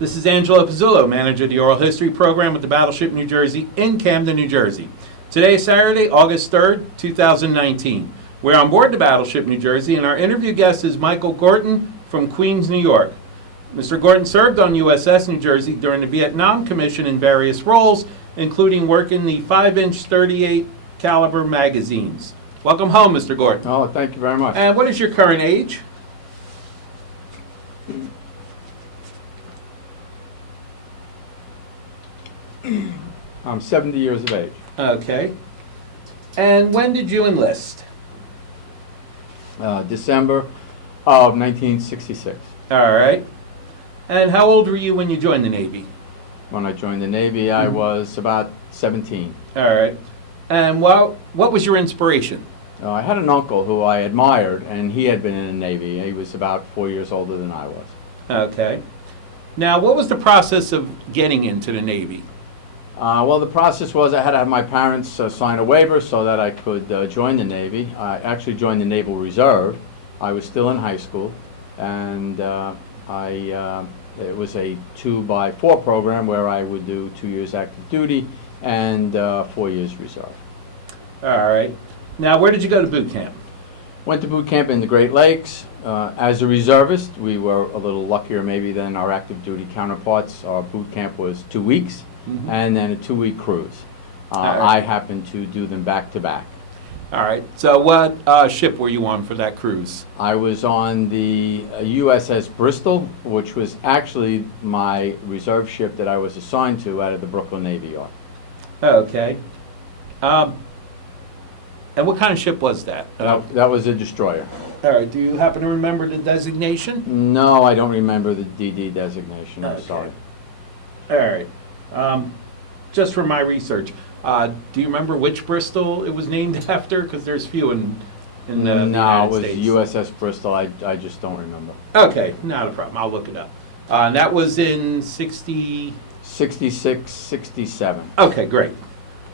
This is Angelo Pizzullo, manager of the Oral History Program with the Battleship New Jersey in Camden, New Jersey. Today is Saturday, August 3rd, 2019. We're on board the Battleship New Jersey, and our interview guest is Michael Gorton from Queens, New York. Mr. Gorton served on USS New Jersey during the Vietnam Commission in various roles, including working the 5-inch 38 caliber magazines. Welcome home, Mr. Gorton. Oh, thank you very much. And what is your current age? I'm 70 years of age. Okay. And when did you enlist? December of 1966. All right. And how old were you when you joined the Navy? When I joined the Navy, I was about 17. All right. And what was your inspiration? I had an uncle who I admired, and he had been in the Navy. He was about 4 years older than I was. Okay. Now, what was the process of getting into the Navy? Well, the process was I had to have my parents sign a waiver so that I could join the Navy. I actually joined the Naval Reserve. I was still in high school, and it was a 2x4 program where I would do 2 years active duty and 4 years reserve. All right. Now, where did you go to boot camp? Went to boot camp in the Great Lakes. As a reservist, we were a little luckier maybe than our active duty counterparts. Our boot camp was 2 weeks. And then a 2-week cruise. Right. I happened to do them back to back. All right. So what ship were you on for that cruise? I was on the USS Bristol, which was actually my reserve ship that I was assigned to out of the Brooklyn Navy Yard. Okay. And what kind of ship was that? That was a destroyer. All right. Do you happen to remember the designation? No, I don't remember the DD designation. I'm sorry. All right. Just for my research, do you remember which Bristol it was named after? Because there's few in the United States. No, it was USS Bristol. I just don't remember. Okay, not a problem. I'll look it up. And that was in 60... 66, 67. Okay, great.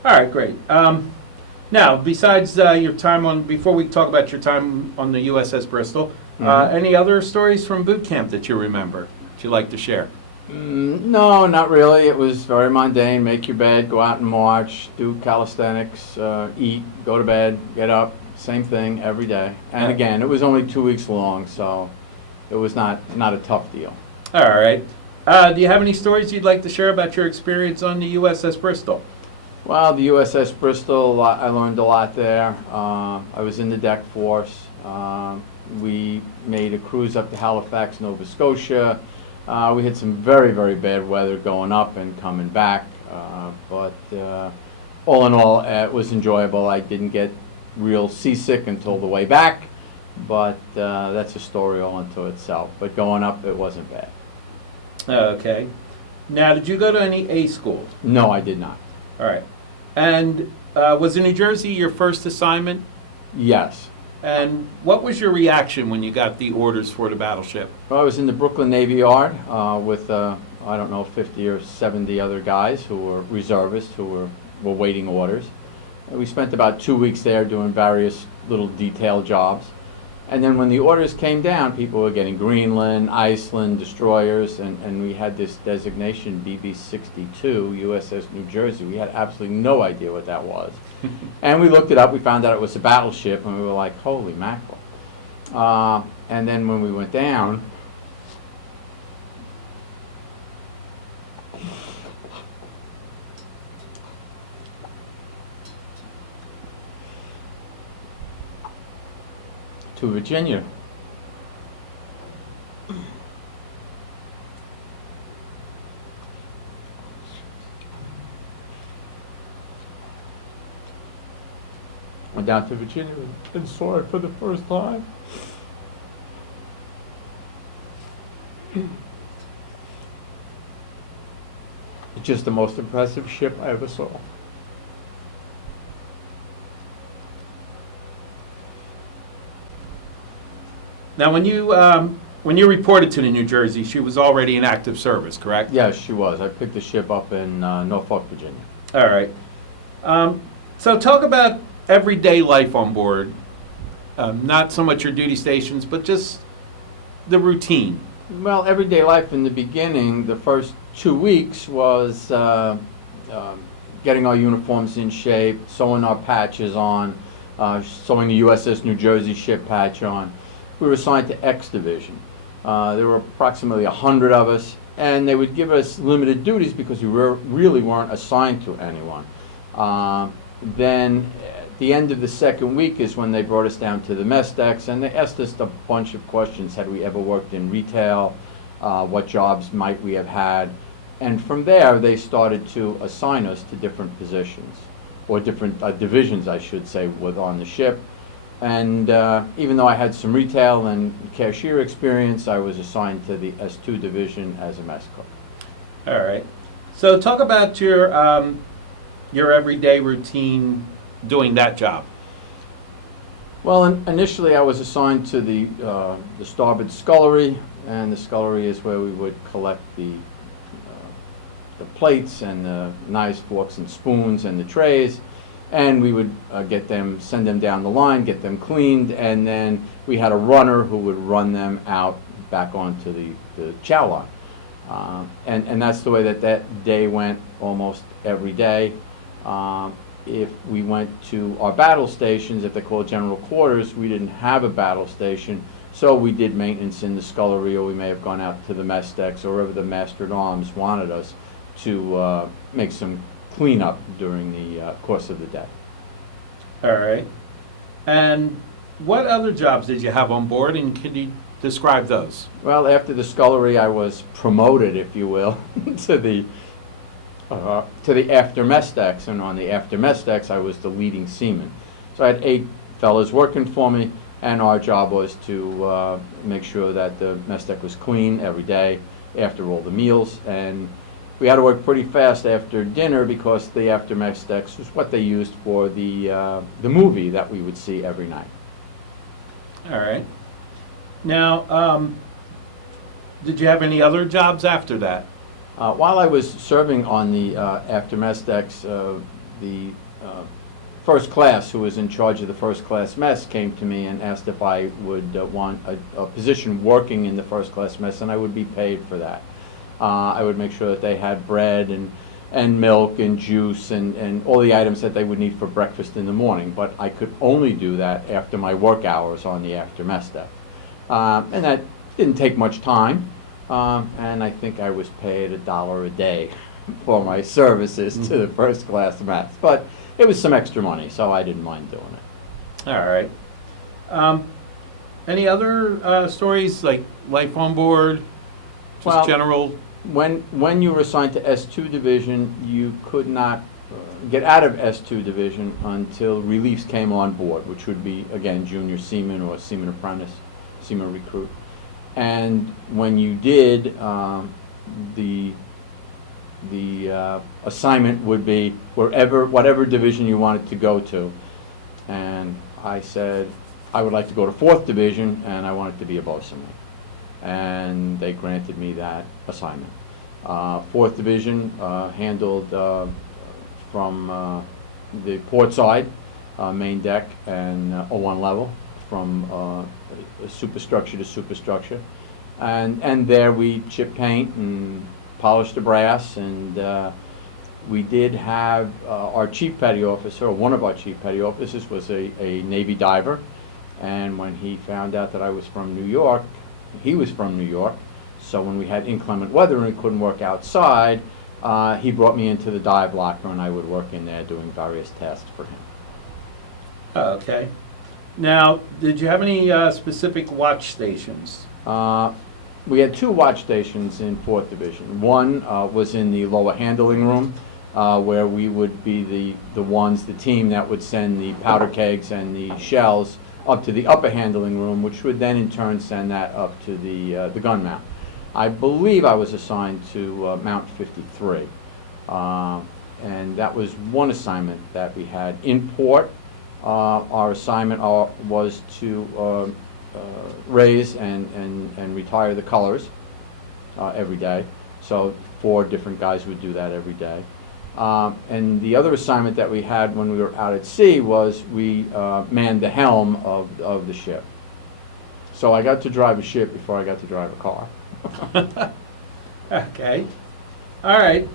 All right, great. Now, besides your time on, before we talk about your time on the USS Bristol, any other stories from boot camp that you remember that you'd like to share? No, not really. It was very mundane. Make your bed, go out and march, do calisthenics, eat, go to bed, get up. Same thing every day. And again, it was only 2 weeks long, so it was not a tough deal. All right. Do you have any stories you'd like to share about your experience on the USS Bristol? Well, the USS Bristol, I learned a lot there. I was in the deck force. We made a cruise up to Halifax, Nova Scotia. We had some very, very bad weather going up and coming back, but all in all, it was enjoyable. I didn't get real seasick until the way back, but that's a story all unto itself. But going up, it wasn't bad. Okay. Now, did you go to any A schools? No, I did not. All right. And was New Jersey your first assignment? Yes. And what was your reaction when you got the orders for the battleship? Well, I was in the Brooklyn Navy Yard with, I don't know, 50 or 70 other guys who were reservists who were waiting orders. And we spent about 2 weeks there doing various little detail jobs. And then when the orders came down, people were getting Greenland, Iceland, destroyers, and we had this designation, BB-62, USS New Jersey. We had absolutely no idea what that was. And we looked it up, we found out it was a battleship, and we were like, holy mackerel. And then when we went down, to Virginia. Went down to Virginia and saw it for the first time. It's just the most impressive ship I ever saw. Now, when you reported to the New Jersey, she was already in active service, correct? Yes, she was. I picked the ship up in Norfolk, Virginia. All right. So talk about everyday life on board. Not so much your duty stations, but just the routine. Well, everyday life in the beginning, the first 2 weeks was getting our uniforms in shape, sewing our patches on, sewing the USS New Jersey ship patch on. We were assigned to X Division. There were approximately 100 of us, and they would give us limited duties because we really weren't assigned to anyone. Then at the end of the second week is when they brought us down to the mess decks, and they asked us a bunch of questions. Had we ever worked in retail? What jobs might we have had? And from there, they started to assign us to different positions, or different divisions, I should say, on the ship. And even though I had some retail and cashier experience, I was assigned to the S2 division as a mess cook. All right. So talk about your everyday routine doing that job. Well, initially I was assigned to the starboard scullery, and the scullery is where we would collect the plates and the knives, forks, and spoons, and the trays, and we would send them down the line, get them cleaned, and then we had a runner who would run them out back onto the chow line. And that's the way that day went almost every day. If we went to our battle stations, if they called general quarters, we didn't have a battle station, so we did maintenance in the scullery, or we may have gone out to the mess decks, or wherever the master-at-arms wanted us to make some cleanup during the course of the day. All right. And what other jobs did you have on board, and can you describe those? Well, after the scullery, I was promoted, if you will, to the after mess decks, and on the after mess decks, I was the leading seaman. So I had 8 fellas working for me, and our job was to make sure that the mess deck was clean every day after all the meals, and we had to work pretty fast after dinner because the after mess decks was what they used for the movie that we would see every night. All right. Now, did you have any other jobs after that? While I was serving on the after mess decks, the first class, who was in charge of the first class mess, came to me and asked if I would want a position working in the first class mess, and I would be paid for that. I would make sure that they had bread and milk and juice and all the items that they would need for breakfast in the morning, but I could only do that after my work hours on the after mess deck. And that didn't take much time. And I think I was paid $1 a day for my services to the first class mess. But it was some extra money, so I didn't mind doing it. All right. Any other stories, like life on board, just Well, general? When you were assigned to S2 Division, you could not get out of S2 Division until reliefs came on board, which would be, again, junior seaman or seaman apprentice, seaman recruit. And when you did, the assignment would be whatever division you wanted to go to. And I said, I would like to go to 4th Division, and I wanted to be a boatswain. And they granted me that assignment. 4th Division handled from the port side, main deck, and O1 level, from superstructure to superstructure. And there we chip paint and polish the brass, and we did have our chief petty officer, or one of our chief petty officers, was a Navy diver. And when he found out that I was from New York, he was from New York, so when we had inclement weather and we couldn't work outside, he brought me into the dive locker, and I would work in there doing various tasks for him. Okay. Now, did you have any specific watch stations? We had 2 watch stations in 4th Division. One was in the lower handling room, where we would be the team that would send the powder kegs and the shells up to the upper handling room, which would then in turn send that up to the gun mount. I believe I was assigned to Mount 53, and that was one assignment that we had. In port, our assignment was to raise and retire the colors every day. So 4 different guys would do that every day. And the other assignment that we had when we were out at sea was we manned the helm of the ship. So I got to drive a ship before I got to drive a car. Okay. All right.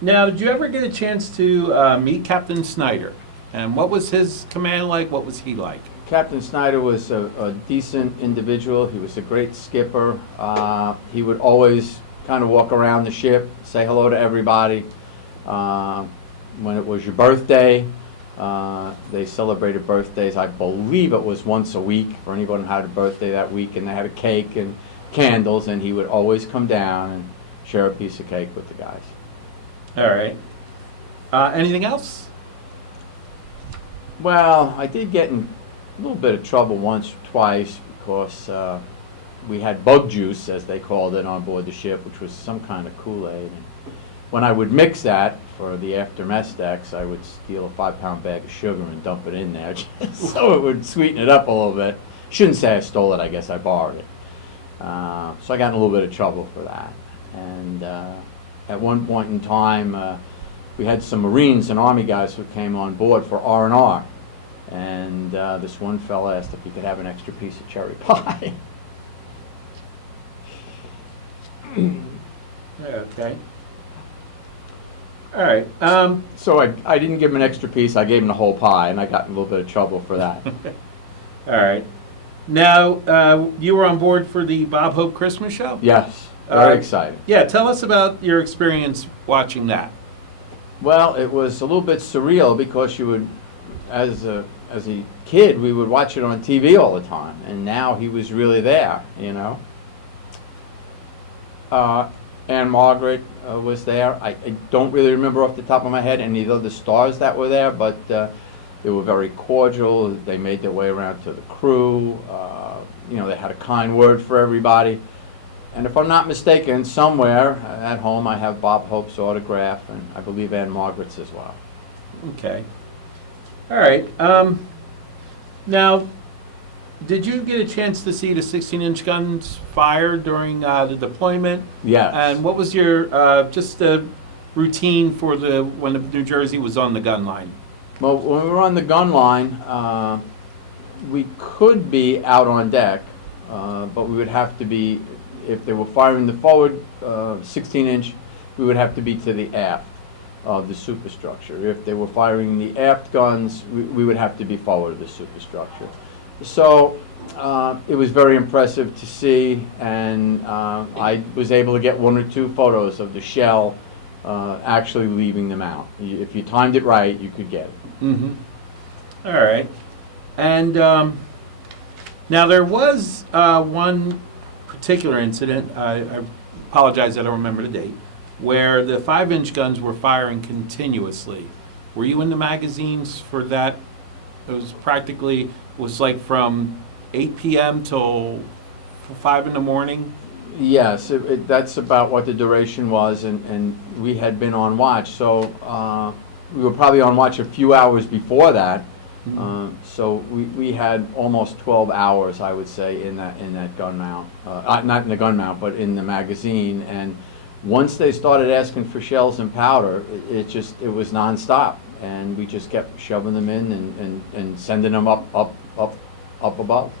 Now, did you ever get a chance to meet Captain Snyder? And what was his command like? What was he like? Captain Snyder was a decent individual. He was a great skipper. He would always kind of walk around the ship, say hello to everybody. When it was your birthday, they celebrated birthdays. I believe it was once a week for anyone who had a birthday that week, and they had a cake and candles, and he would always come down and share a piece of cake with the guys. All right. Anything else? Well, I did get in a little bit of trouble once or twice because we had bug juice, as they called it, on board the ship, which was some kind of Kool-Aid. And when I would mix that for the after mess decks, I would steal a 5-pound bag of sugar and dump it in there just so it would sweeten it up a little bit. Shouldn't say I stole it, I guess I borrowed it. So I got in a little bit of trouble for that. And at one point in time, we had some Marines and Army guys who came on board for R&R. And this one fella asked if he could have an extra piece of cherry pie. Okay. All right. So I didn't give him an extra piece, I gave him the whole pie, and I got in a little bit of trouble for that. All right. Now, you were on board for the Bob Hope Christmas show? Yes, very excited. Yeah, tell us about your experience watching that. Well, it was a little bit surreal because you would, as a kid, we would watch it on TV all the time, and now he was really there, you know. Anne Margaret was there. I don't really remember off the top of my head any of the other stars that were there, but they were very cordial. They made their way around to the crew. You know, they had a kind word for everybody. And if I'm not mistaken, somewhere at home I have Bob Hope's autograph, and I believe Anne Margaret's as well. Okay. All right. Now, did you get a chance to see the 16-inch guns fired during the deployment? Yes. And what was your just the routine for when the New Jersey was on the gun line? Well, when we were on the gun line, we could be out on deck, but we would have to be, if they were firing the forward 16-inch, we would have to be to the aft of the superstructure. If they were firing the aft guns, we would have to be forward of the superstructure. So it was very impressive to see, and I was able to get 1 or 2 photos of the shell actually leaving the mount. If you timed it right, you could get it. Mm-hmm. All right. And now there was one particular incident, I apologize I don't remember the date, where the 5-inch guns were firing continuously. Were you in the magazines for that? It was practically, was like from 8 p.m. till 5 in the morning? Yes, that's about what the duration was, and we had been on watch. So we were probably on watch a few hours before that. So we had almost 12 hours, I would say, in that gun mount. Not in the gun mount, but in the magazine. And once they started asking for shells and powder, it was nonstop, and we just kept shoving them in and sending them up above.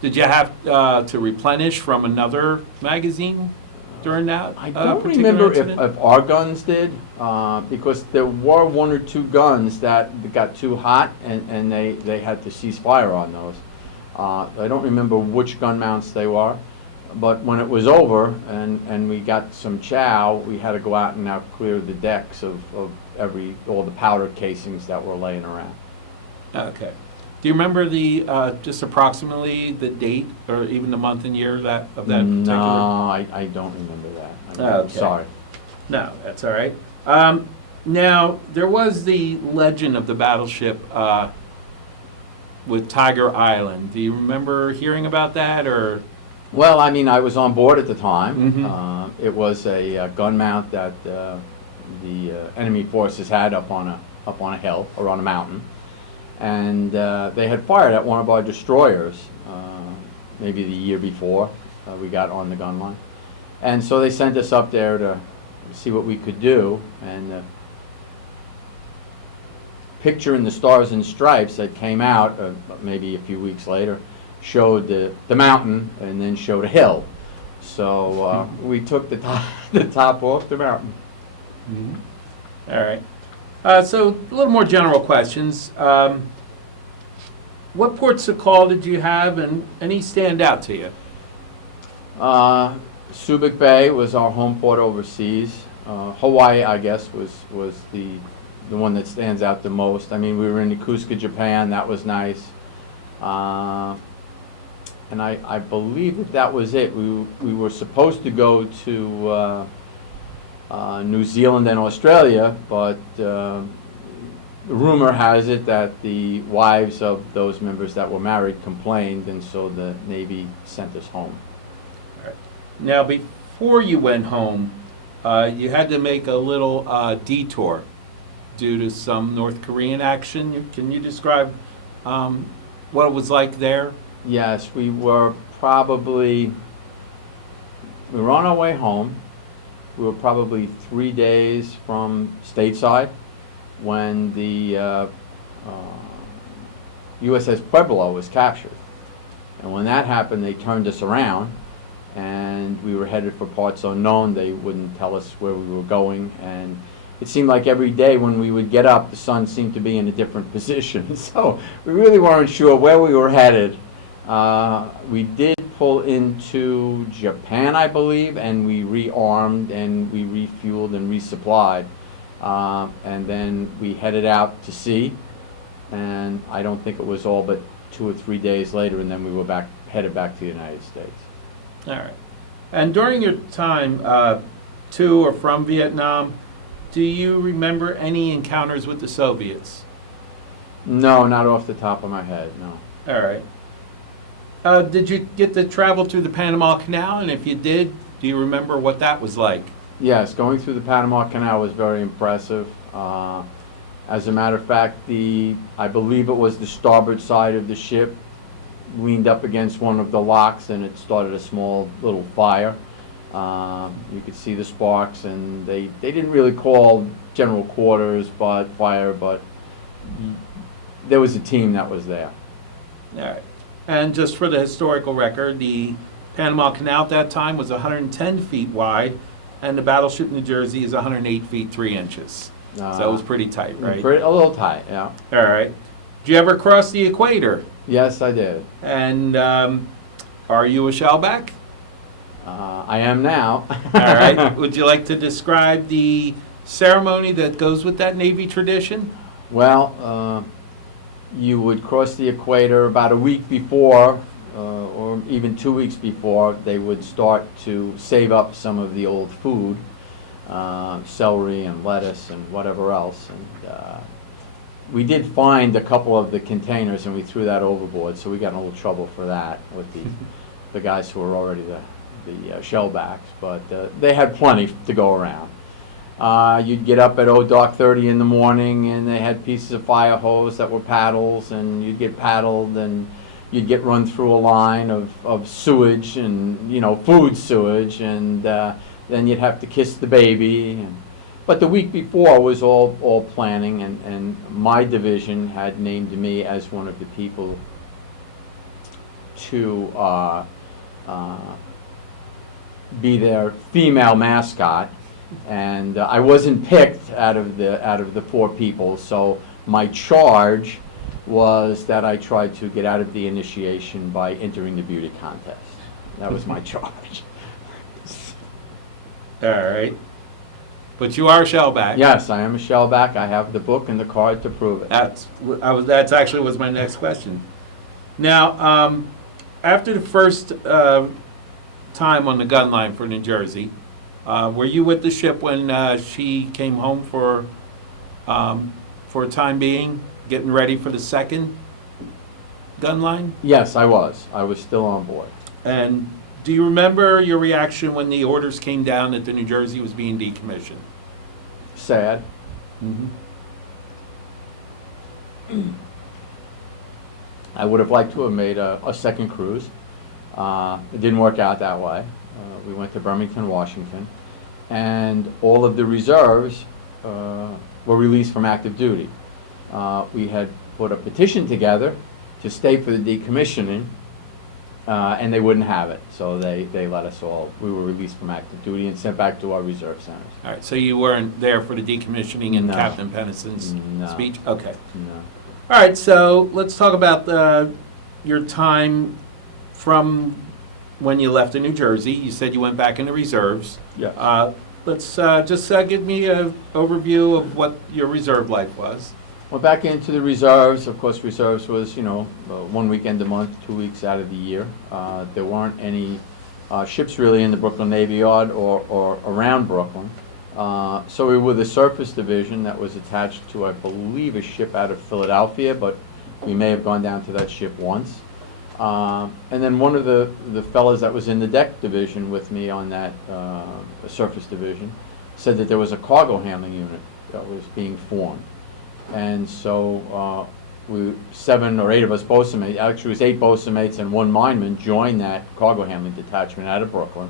Did you have to replenish from another magazine during that? I don't particular remember incident? if our guns did, because there were 1 or 2 guns that got too hot, and they had to cease fire on those. I don't remember which gun mounts they were, but when it was over and we got some chow, we had to go out and now clear the decks of all the powder casings that were laying around. Okay. Do you remember just approximately the date or even the month and year of that particular? No, I don't remember that. I'm Okay. sorry. No, that's all right. Now, there was the legend of the battleship with Tiger Island. Do you remember hearing about that, or? Well, I mean, I was on board at the time. Mhm. It was a gun mount that the enemy forces had up on a hill or on a mountain, and they had fired at one of our destroyers maybe the year before we got on the gun line, and so they sent us up there to see what we could do. And picture in the Stars and Stripes that came out maybe a few weeks later showed the mountain and then showed a hill. So we took the top off the mountain. All right. So a little more general questions. What ports of call did you have, and any stand out to you? Subic Bay was our home port overseas. Hawaii, I guess, was the one that stands out the most. I mean, we were in Yokosuka, Japan. That was nice. And I believe that was it. We were supposed to go to New Zealand and Australia, but rumor has it that the wives of those members that were married complained, and so the Navy sent us home. All right. Now, before you went home, you had to make a little detour due to some North Korean action. Can you describe what it was like there? Yes, we were on our way home. We were probably 3 days from stateside when the USS Pueblo was captured. And when that happened, they turned us around, and we were headed for parts unknown. They wouldn't tell us where we were going, and it seemed like every day when we would get up, the sun seemed to be in a different position. So we really weren't sure where we were headed. We did pull into Japan, I believe, and we rearmed and we refueled and resupplied. And then we headed out to sea, and I don't think it was all but 2 or 3 days later, and then we were headed back to the United States. All right. And during your time to or from Vietnam, do you remember any encounters with the Soviets? No, not off the top of my head, no. All right. Did you get to travel through the Panama Canal? And if you did, do you remember what that was like? Yes, going through the Panama Canal was very impressive. As a matter of fact, I believe it was the starboard side of the ship leaned up against one of the locks, and it started a small little fire. You could see the sparks, and they didn't really call general quarters but fire, but there was a team that was there. All right. And just for the historical record, the Panama Canal at that time was 110 feet wide, and the Battleship New Jersey is 108 feet 3 inches. So it was pretty tight, right? A little tight, yeah. All right. Did you ever cross the equator? Yes, I did. And are you a shellback? I am now. All right. Would you like to describe the ceremony that goes with that Navy tradition? Well, you would cross the equator about a week before, or even 2 weeks before. They would start to save up some of the old food, celery and lettuce and whatever else. And we did find a couple of the containers, and we threw that overboard, so we got in a little trouble for that with the guys who were already the shellbacks. But they had plenty to go around. You'd get up at dark 30 in the morning, and they had pieces of fire hose that were paddles, and you'd get paddled, and you'd get run through a line of sewage and, food sewage, and then you'd have to kiss the baby. But the week before was all planning, and my division had named me as one of the people to be their female mascot. And I wasn't picked out of the 4 people, so my charge was that I tried to get out of the initiation by entering the beauty contest. That was my charge. All right. But you are a shellback. Yes, I am a shellback. I have the book and the card to prove it. That's actually was my next question. Now, after the first time on the gun line for New Jersey, were you with the ship when she came home for a time being, getting ready for the second gun line? Yes, I was. I was still on board. And do you remember your reaction when the orders came down that the New Jersey was being decommissioned? Sad. I would have liked to have made a second cruise. It didn't work out that way. We went to Birmingham, Washington, and all of the reserves were released from active duty. We had put a petition together to stay for the decommissioning, And they wouldn't have it, so they let us all, we were released from active duty and sent back to our reserve centers. All right, so you weren't there for the decommissioning and No. Captain Pennison's No. speech? Okay. No. All right, so let's talk about your time from when you left in New Jersey. You said you went back in the reserves. Yeah. Let's just give me an overview of what your reserve life was. Went back into the reserves. Of course, reserves was, 1 weekend a month, 2 weeks out of the year. There weren't any ships really in the Brooklyn Navy Yard or around Brooklyn. So we were the surface division that was attached to, I believe, a ship out of Philadelphia, but we may have gone down to that ship once. And then one of the fellas that was in the deck division with me on that surface division said that there was a cargo handling unit that was being formed. And so 7 or 8 of us bosun, actually it was 8 bosun mates and 1 mineman joined that cargo handling detachment out of Brooklyn,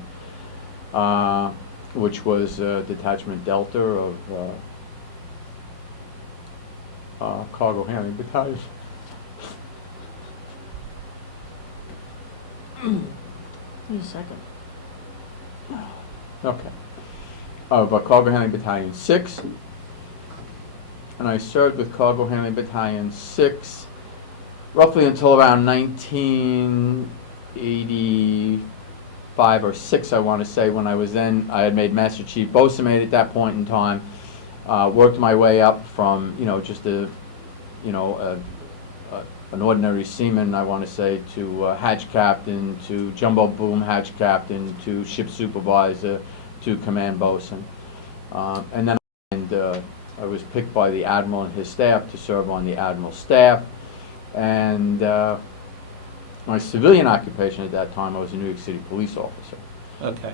which was Detachment Delta of cargo handling battalion. Wait a second. Okay. Of Cargo Handling Battalion 6. And I served with Cargo Handling Battalion 6 roughly until around 1985 or 6, I want to say, when I had made Master Chief Bosun Mate at that point in time. Worked my way up from, just an ordinary seaman, I want to say, to hatch captain, to jumbo boom hatch captain, to ship supervisor, to command bosun. And then I was picked by the admiral and his staff to serve on the admiral's staff. And my civilian occupation at that time, I was a New York City police officer. Okay.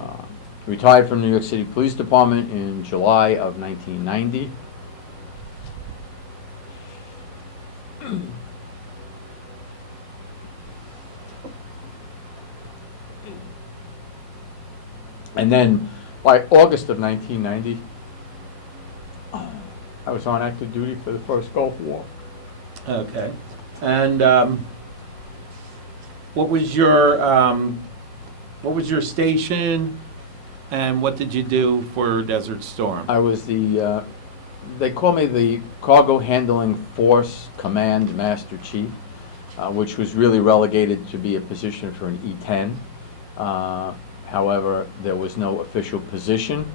Retired from New York City Police Department in July of 1990. And then by August of 1990, I was on active duty for the first Gulf War. Okay. And what was your station, and what did you do for Desert Storm? I was they call me the Cargo Handling Force Command Master Chief, which was really relegated to be a position for an E-10. However, there was no official position.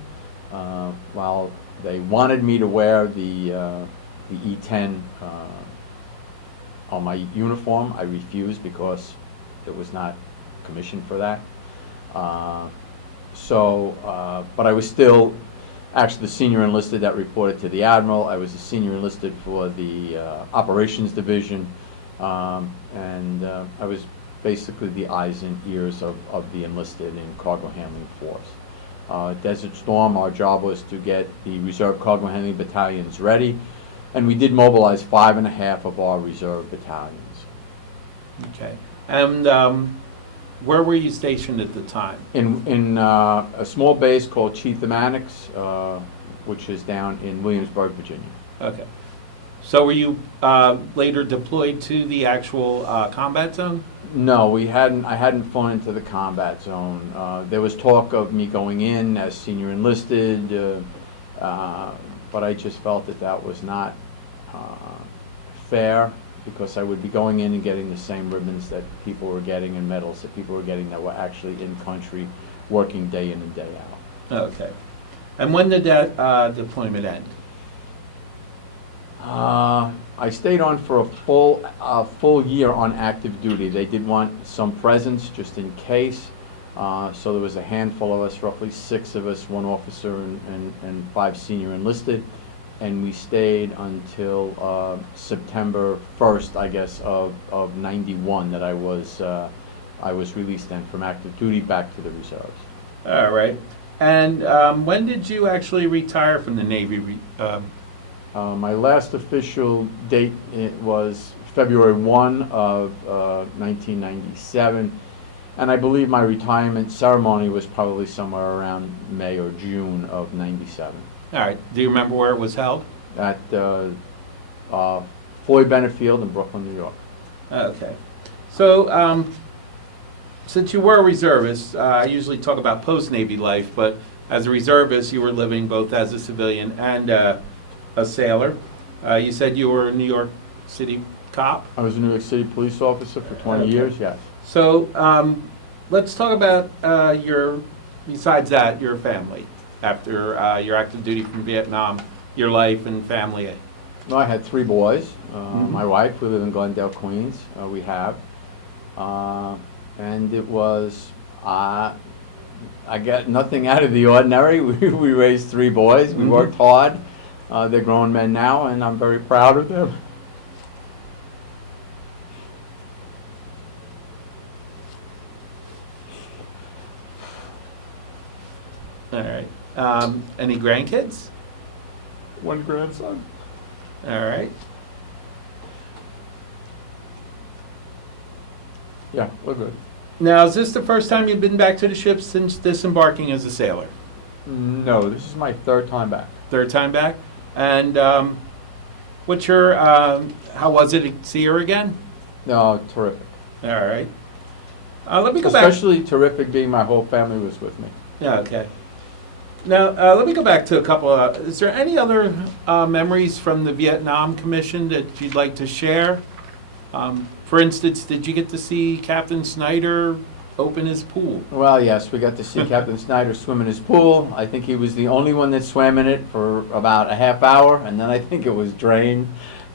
While they wanted me to wear the E-10 on my uniform, I refused because it was not commissioned for that. But I was still actually the senior enlisted that reported to the admiral. I was the senior enlisted for the operations division, and I was basically the eyes and ears of the enlisted in cargo handling force. Desert Storm, our job was to get the reserve cargo handling battalions ready, and we did mobilize 5.5 of our reserve battalions. Okay. And where were you stationed at the time? In a small base called Cheatham Annex, which is down in Williamsburg, Virginia. Okay. So were you later deployed to the actual combat zone? No, I hadn't flown into the combat zone. There was talk of me going in as senior enlisted, but I just felt that was not fair, because I would be going in and getting the same ribbons that people were getting and medals that people were getting that were actually in country, working day in and day out. Okay. And when did that deployment end? I stayed on for a full year on active duty. They did want some presence just in case. So there was a handful of us, roughly 6 of us, 1 officer and 5 senior enlisted. And we stayed until September 1st, I guess, of 91, that I was released then from active duty back to the reserves. All right. And when did you actually retire from the Navy? My last official date was February 1 of 1997, and I believe my retirement ceremony was probably somewhere around May or June of 97. All right. Do you remember where it was held? At Floyd Bennett Field in Brooklyn, New York. Okay. So since you were a reservist, I usually talk about post-Navy life, but as a reservist, you were living both as a civilian and a sailor. You said you were a New York City cop. I was a New York City police officer for 20 years, yes. So let's talk about besides that, your family after your active duty from Vietnam, your life and family. Well, I had 3 boys. My wife, we live in Glendale, Queens. We have. And it was, I got nothing out of the ordinary. We raised 3 boys. We worked hard. They're grown men now, and I'm very proud of them. All right. Any grandkids? 1 grandson. All right. Yeah, we're good. Now, is this the first time you've been back to the ship since disembarking as a sailor? No, this is my 3rd time back. 3rd time back? And what's your, how was it to see her again? No, terrific. All right. Let me go back. Especially terrific being my whole family was with me. Yeah, okay. Now, let me go back to a couple of, is there any other memories from the Vietnam Commission that you'd like to share? For instance, did you get to see Captain Snyder open his pool? Well, yes, we got to see Captain Snyder swim in his pool. I think he was the only one that swam in it for about a half hour, and then I think it was drained.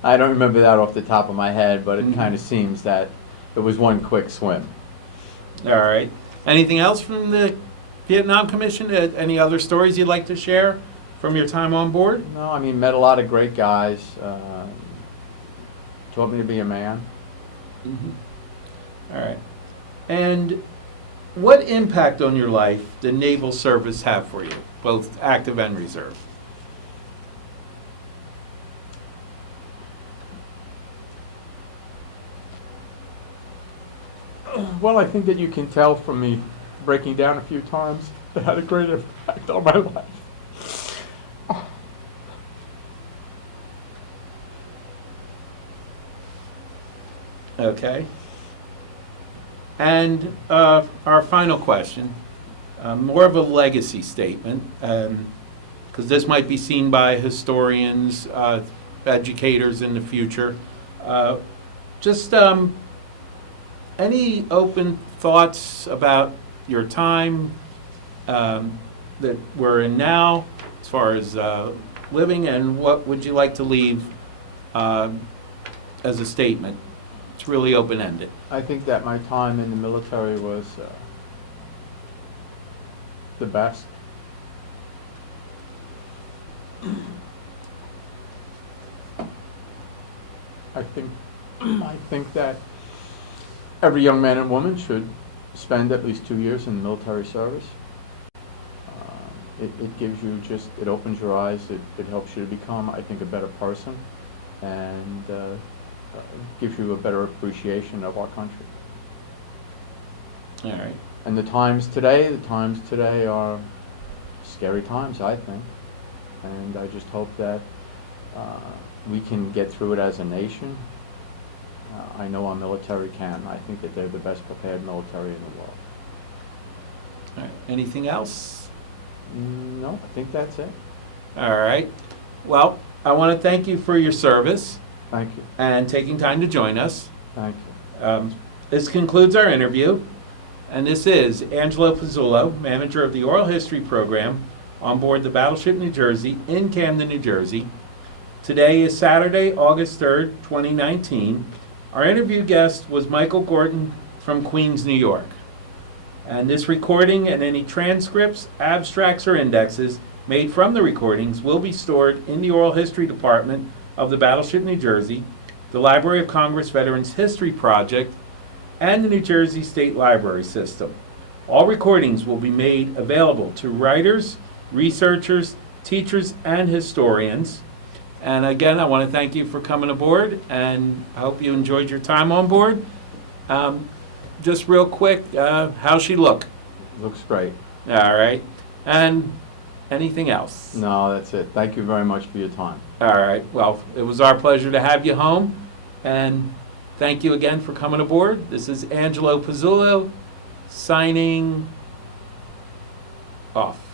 I don't remember that off the top of my head, but it kind of seems that it was one quick swim. All right. Anything else from the Vietnam Commission? Any other stories you'd like to share from your time on board? No, I mean, met a lot of great guys. Taught me to be a man. All right. And what impact on your life did naval service have for you, both active and reserve? Well, I think that you can tell from me breaking down a few times, it had a great impact on my life. Okay. And our final question, more of a legacy statement, because this might be seen by historians, educators in the future. Just any open thoughts about your time that we're in now, as far as living, and what would you like to leave as a statement? It's really open-ended. I think that my time in the military was the best. I think that every young man and woman should spend at least 2 years in military service. It gives you it opens your eyes, it helps you to become, I think, a better person, and gives you a better appreciation of our country. All right. And the times today are scary times, I think. And I just hope that we can get through it as a nation. I know our military can. I think that they're the best prepared military in the world. All right. Anything else? No, I think that's it. All right. Well, I want to thank you for your service Thank you. and taking time to join us. Thank you. This concludes our interview, and this is Angelo Pizzullo, manager of the Oral History Program on board the Battleship New Jersey in Camden, New Jersey. Today is Saturday, August 3rd, 2019. Our interview guest was Michael Gorton from Queens, New York. And this recording and any transcripts, abstracts, or indexes made from the recordings will be stored in the Oral History Department of the Battleship New Jersey, the Library of Congress Veterans History Project, and the New Jersey State Library System. All recordings will be made available to writers, researchers, teachers, and historians. And again, I want to thank you for coming aboard, and I hope you enjoyed your time on board. Just real quick, how's she look? Looks great. All right. And anything else? No, that's it. Thank you very much for your time. All right. Well, it was our pleasure to have you home, and thank you again for coming aboard. This is Angelo Pizzullo signing off.